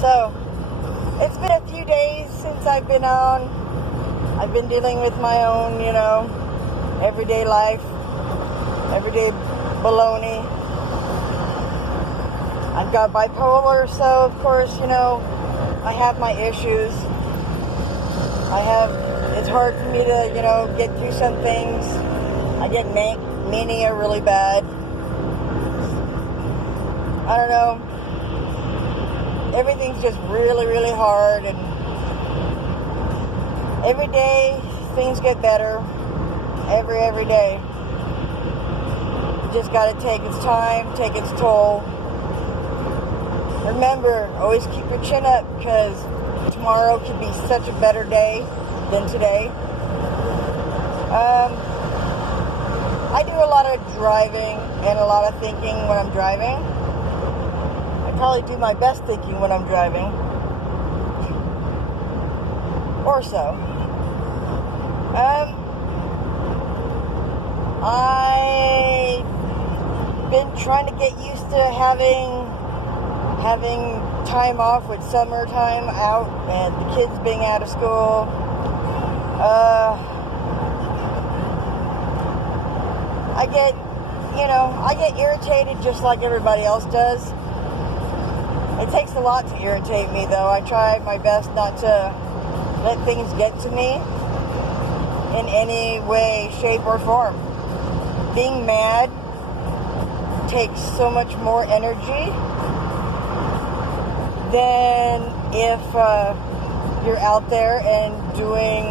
So, it's been a few days since I've been on. I've been dealing with my own, everyday life, everyday baloney. I've got bipolar, so of course, I have my issues. It's hard for me to, get through some things. I get mania really bad. I don't know. Everything's just really, really hard, and every day things get better. Every day. You just gotta take its time, take its toll. Remember, always keep your chin up, because tomorrow could be such a better day than today. I do a lot of driving and a lot of thinking when I'm driving. I probably do my best thinking when I'm driving. Or so. I've been trying to get used to having time off with summertime out and the kids being out of school. I get irritated just like everybody else does. It takes a lot to irritate me, though. I try my best not to let things get to me in any way, shape, or form. Being mad takes so much more energy than if you're out there and doing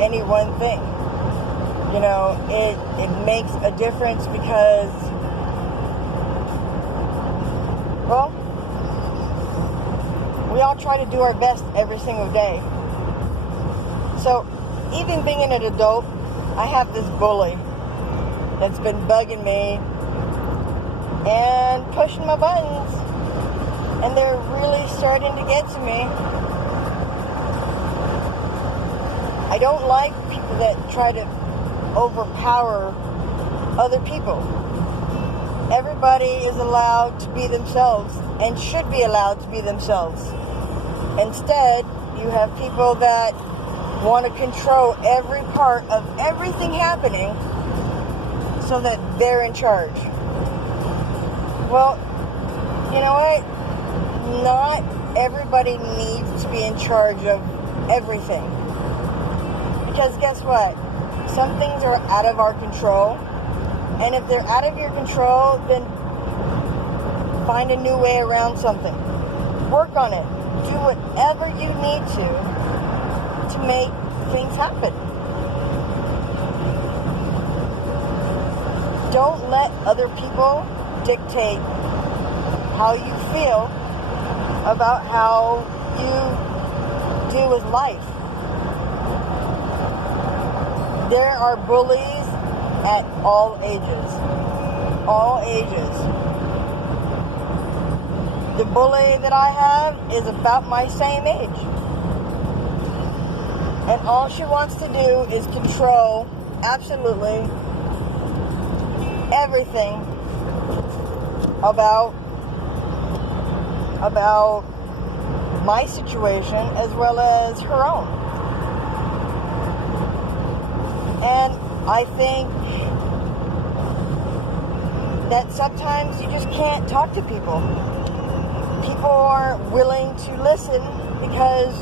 any one thing. It makes a difference because, well, we all try to do our best every single day. So, even being an adult, I have this bully that's been bugging me and pushing my buttons, and they're really starting to get to me. I don't like people that try to overpower other people. Everybody is allowed to be themselves and should be allowed to be themselves. Instead, you have people that want to control every part of everything happening so that they're in charge. Well, you know what? Not everybody needs to be in charge of everything. Because guess what? Some things are out of our control. And if they're out of your control, then find a new way around something. Work on it. Do whatever you need to make things happen. Don't let other people dictate how you feel about how you deal with life. There are bullies at all ages. All ages. The bully that I have is about my same age. And all she wants to do is control absolutely everything about my situation as well as her own. And I think that sometimes you just can't talk to people. People aren't willing to listen because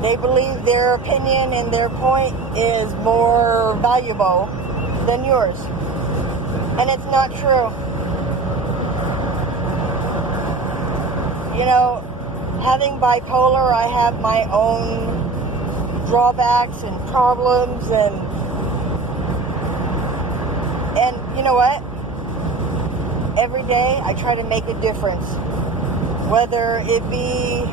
they believe their opinion and their point is more valuable than yours. And it's not true. Having bipolar, I have my own drawbacks and problems, and you know what? Every day I try to make a difference. Whether it be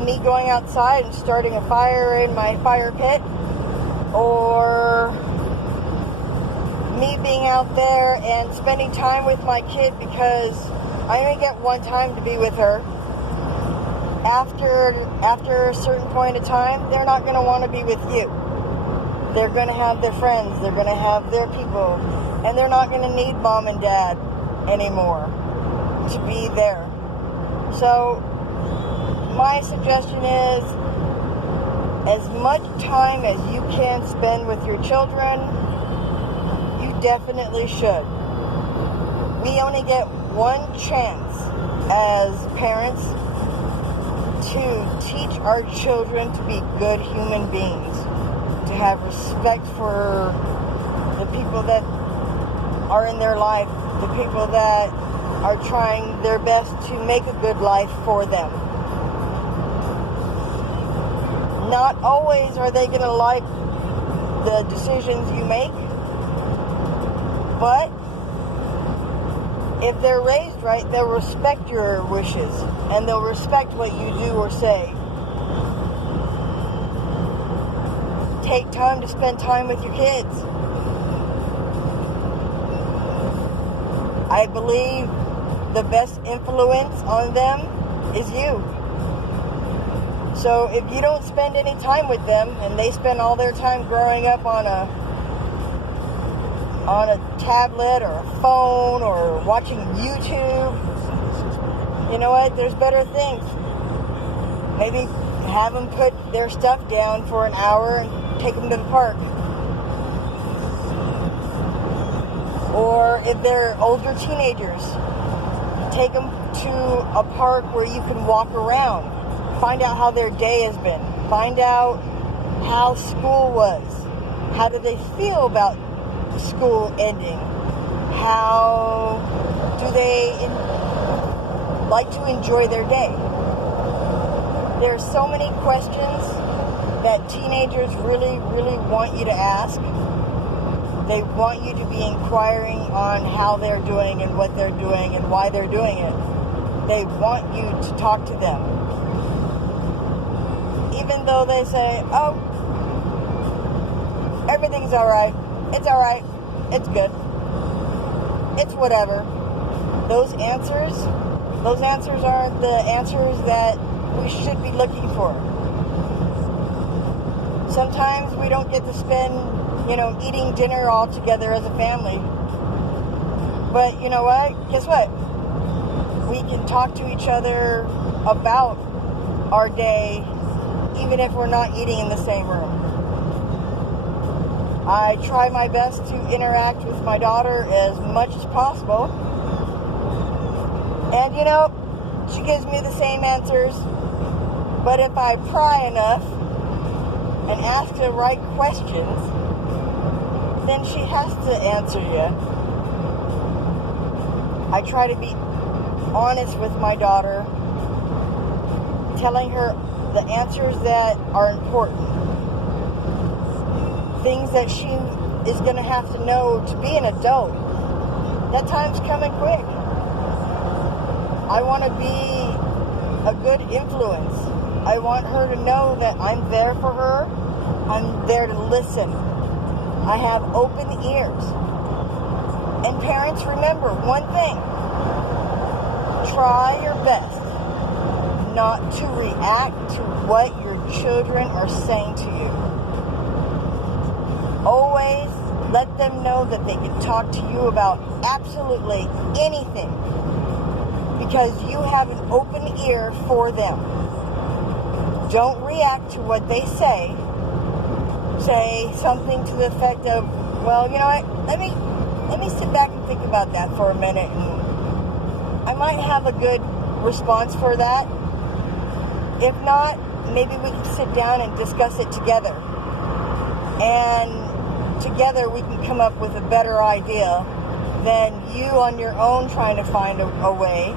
me going outside and starting a fire in my fire pit, or me being out there and spending time with my kid, because I only get one time to be with her. After a certain point of time, they're not going to want to be with you. They're going to have their friends. They're going to have their people. And they're not going to need mom and dad anymore to be there. So my suggestion is, as much time as you can spend with your children, you definitely should. We only get one chance as parents to teach our children to be good human beings, to have respect for the people that are in their life, the people that are trying their best to make a good life for them. Not always are they going to like the decisions you make, but if they're raised right, they'll respect your wishes and they'll respect what you do or say. Take time to spend time with your kids. I believe the best influence on them is you. So if you don't spend any time with them and they spend all their time growing up on a tablet or a phone or watching YouTube, you know what? There's better things. Maybe have them put their stuff down for an hour and take them to the park. Or if they're older teenagers, take them to a park where you can walk around. Find out how their day has been. Find out how school was. How do they feel about school ending? How do they like to enjoy their day? There are so many questions that teenagers really, really want you to ask. They want you to be inquiring on how they're doing and what they're doing and why they're doing it. They want you to talk to them. Even though they say, oh, everything's alright, it's alright, it's good, it's whatever. Those answers aren't the answers that we should be looking for. Sometimes we don't get to spend, eating dinner all together as a family. But you know what? Guess what? We can talk to each other about our day, even if we're not eating in the same room. I try my best to interact with my daughter as much as possible. And she gives me the same answers. But if I pry enough and ask the right questions, then she has to answer you. I try to be honest with my daughter, telling her the answers that are important. Things that she is going to have to know to be an adult. That time's coming quick. I want to be a good influence. I want her to know that I'm there for her. I'm there to listen. I have open ears. And parents, remember one thing. Try your best not to react to what your children are saying to you. Always let them know that they can talk to you about absolutely anything, because you have an open ear for them. Don't react to what they say. Say something to the effect of, well, you know what, let me sit back and think about that for a minute, and I might have a good response for that. If not, maybe we can sit down and discuss it together. And together we can come up with a better idea than you on your own trying to find a way.